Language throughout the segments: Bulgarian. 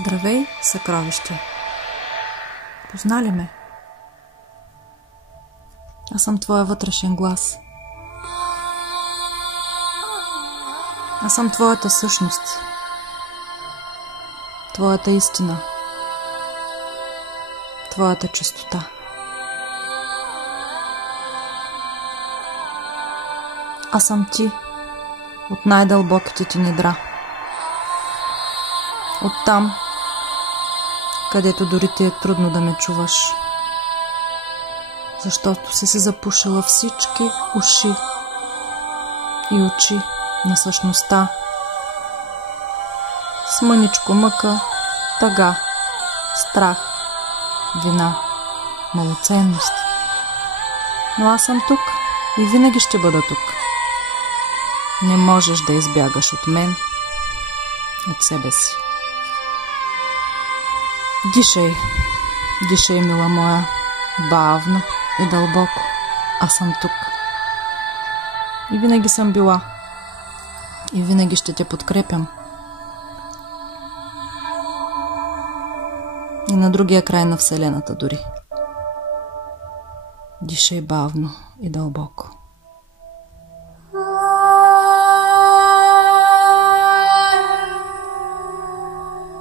Здравей, съкровище! Позна ли ме? Аз съм твоя вътрешен глас. Аз съм твоята същност, твоята истина, твоята чистота. Аз съм ти от най-дълбоките ти недра. Оттам, където дори ти е трудно да ме чуваш, защото си се запушила всички уши и очи на същността с мъничко мъка, тъга, страх, вина, малоценност. Но аз съм тук и винаги ще бъда тук. Не можеш да избягаш от мен, от себе си. Дишай, дишай, мила моя, бавно и дълбоко. Аз съм тук. И винаги съм била. И винаги ще те подкрепям. И на другия край на Вселената дори. Дишай бавно и дълбоко.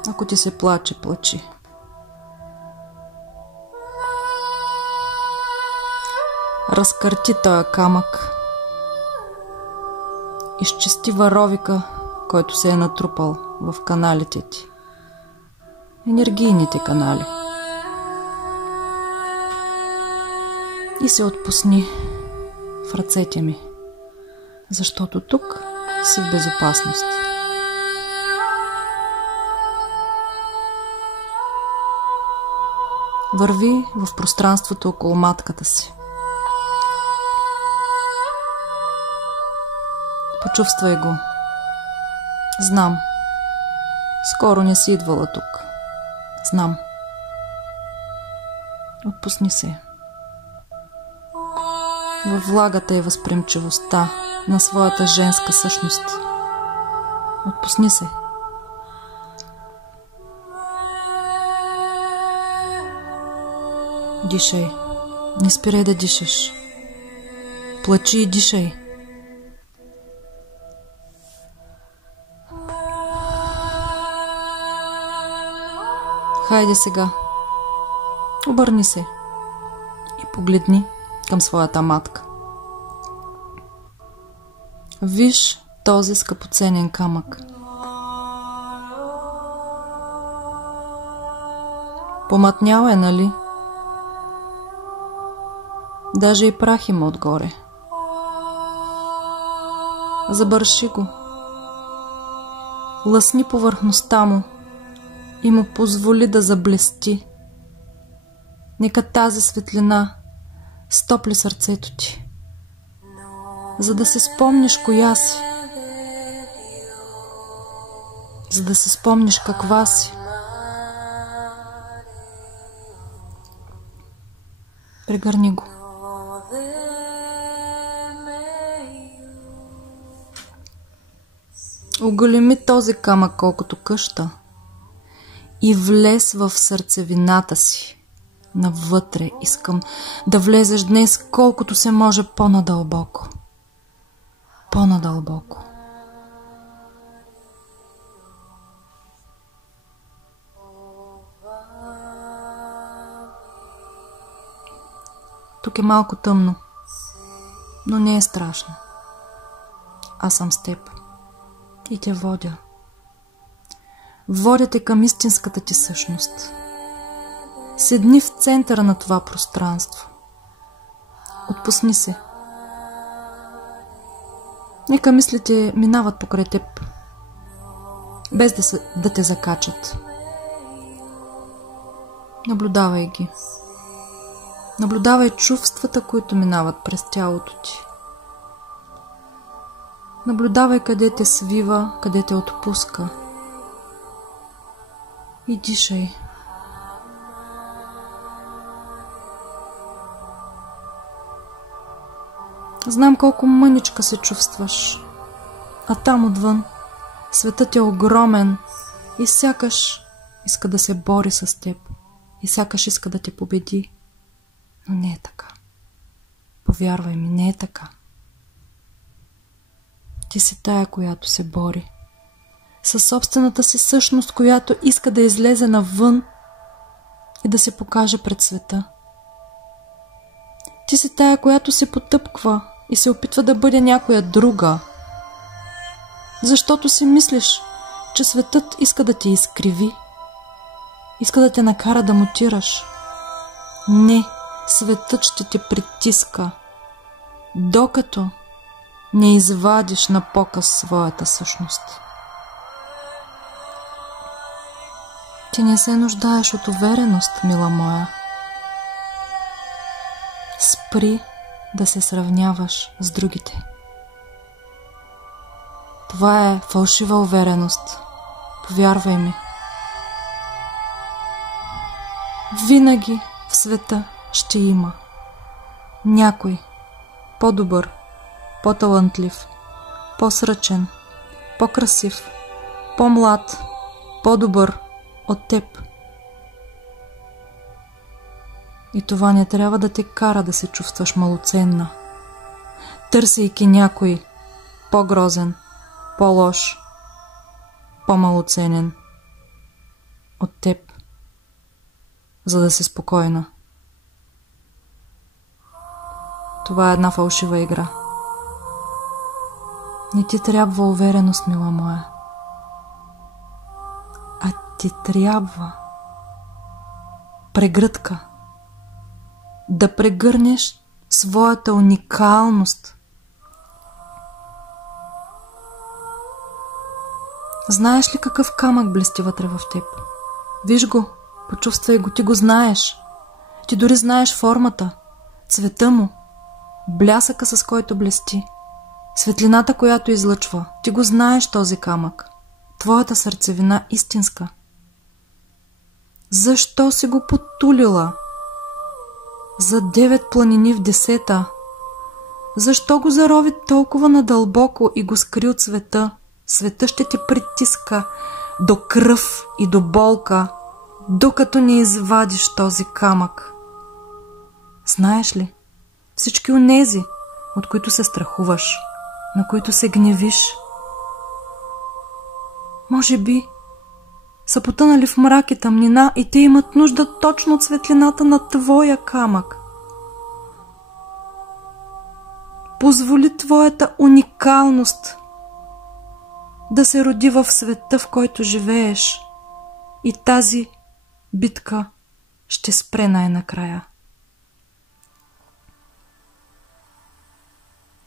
Ако ти се плаче, плачи. Разкърти тоя камък. Изчисти варовика, който се е натрупал в каналите ти. Енергийните канали. И се отпусни в ръцете ми, защото тук си в безопасност. Върви в пространството около матката си. Почувствай го. Знам. Скоро не си идвала тук. Знам. Отпусни се. Във влагата и възприемчивостта на своята женска същност. Отпусни се. Дишай. Не спирай да дишаш. Плачи и дишай. Хайде сега. Обърни се и погледни към своята матка. Виж този скъпоценен камък. Помътнял е, нали? Даже и прах има отгоре. Забърши го. Лъсни повърхността му и му позволи да заблести. Нека тази светлина стопли сърцето ти, за да се спомниш коя си, за да се спомниш каква си. Прегърни го. Оголеми този камък колкото къща и влез в сърцевината си. Навътре искам да влезеш днес колкото се може по-надълбоко. По-надълбоко. Тук е малко тъмно, но не е страшно. Аз съм с теб и те водя. Водя те към истинската ти същност. Седни в центъра на това пространство. Отпусни се. Нека мислите минават покрай теб, без да те закачат. Наблюдавай ги. Наблюдавай чувствата, които минават през тялото ти. Наблюдавай къде те свива, къде те отпуска. И дишай. Знам колко мъничка се чувстваш, а там отвън светът е огромен и сякаш иска да се бори с теб и сякаш иска да те победи. Но не е така. Повярвай ми, не е така. Ти си тая, която се бори със собствената си същност, която иска да излезе навън и да се покаже пред света. Ти си тая, която се потъпква и се опитва да бъде някоя друга, защото си мислиш, че светът иска да те изкриви, иска да те накара да мутираш. Не, светът ще те притиска, докато не извадиш на показ своята същност. Ти не се нуждаеш от увереност, мила моя. Спри да се сравняваш с другите. Това е фалшива увереност. Повярвай ми. Винаги в света ще има някой по-добър, по-талантлив, по-сръчен, по-красив, по-млад, по-добър от теб. И това не трябва да те кара да се чувстваш малоценна, търсейки някой по-грозен, по-лош, по-малоценен от теб, за да си спокойна. Това е една фалшива игра. Не ти трябва увереност, мила моя, а ти трябва прегръдка. Да прегърнеш своята уникалност. Знаеш ли какъв камък блести вътре в теб? Виж го, почувствай го, ти го знаеш. Ти дори знаеш формата, цвета му, блясъка, с който блести, светлината, която излъчва. Ти го знаеш този камък. Твоята сърцевина истинска. Защо си го потулила? За 9 планини в 10-та. Защо го зарови толкова надълбоко и го скри от света? Света ще те притиска до кръв и до болка, докато не извадиш този камък. Знаеш ли, всички онези, от които се страхуваш, на които се гневиш, може би са потънали в мрак и тъмнина и те имат нужда точно от светлината на твоя камък. Позволи твоята уникалност да се роди в света, в който живееш, и тази битка ще спре най-накрая.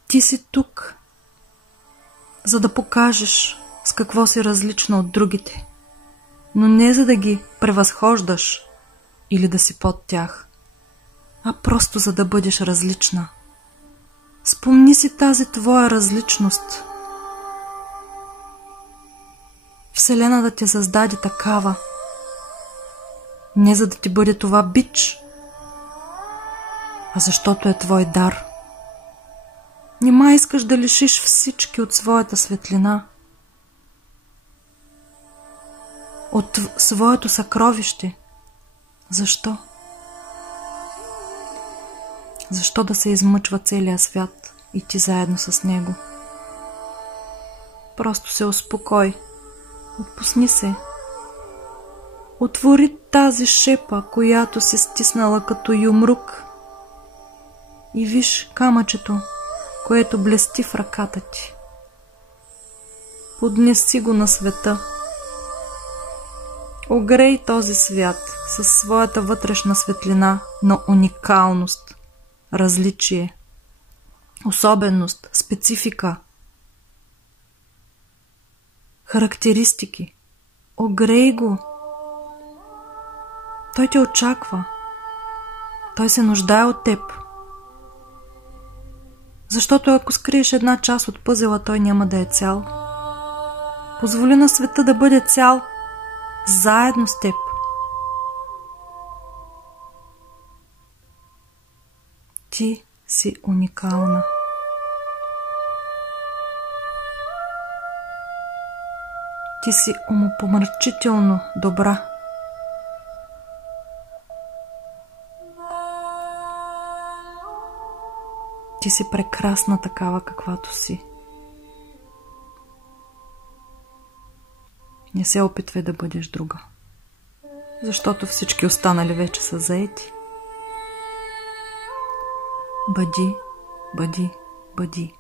Ти си тук, за да покажеш с какво си различна от другите, но не за да ги превъзхождаш или да си под тях, а просто за да бъдеш различна. Спомни си тази твоя различност. Вселената те създаде такава, не за да ти бъде това бич, а защото е твой дар. Нима искаш да лишиш всички от своята светлина, от своето съкровище. Защо? Защо да се измъчва целия свят и ти заедно с него? Просто се успокой, отпусни се. Отвори тази шепа, която се стиснала като юмрук, и виж камъчето, което блести в ръката ти. Поднеси го на света. Огрей този свят със своята вътрешна светлина на уникалност, различие, особеност, специфика, характеристики. Огрей го. Той те очаква. Той се нуждае от теб. Защото ако скриеш една част от пъзела, той няма да е цял. Позволи на света да бъде цял заедно с теб. Ти си уникална. Ти си умопомрачително добра. Ти си прекрасна такава, каквато си. Не се опитвай да бъдеш друга, защото всички останали вече са заети. Бъди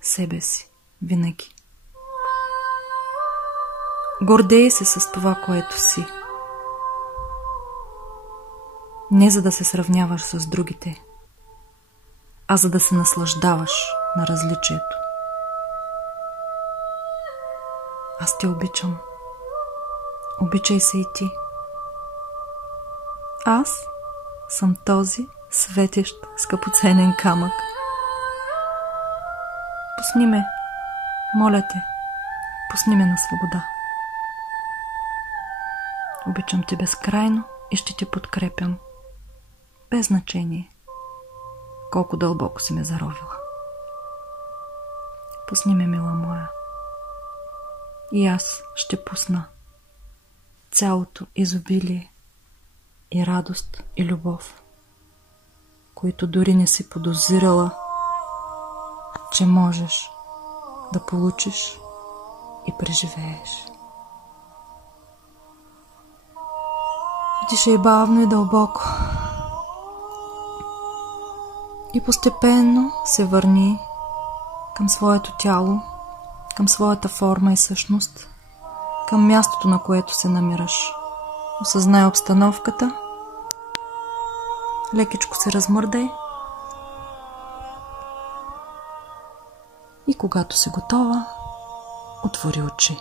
себе си винаги. Гордей се с това, което си. Не за да се сравняваш с другите, а за да се наслаждаваш на различието. Аз те обичам. Обичай се и ти. Аз съм този светещ скъпоценен камък. Пусни ме, моля те, пусни ме на свобода. Обичам те безкрайно и ще те подкрепям, без значение колко дълбоко си ме заровила. Пусни ме, мила моя, и аз ще пусна цялото изобилие и радост и любов, които дори не си подозирала, че можеш да получиш и преживееш. Дишай бавно и дълбоко и постепенно се върни към своето тяло, към своята форма и същност, към мястото, на което се намираш. Осъзнай обстановката, лекичко се размърдай и когато си готова, отвори очи.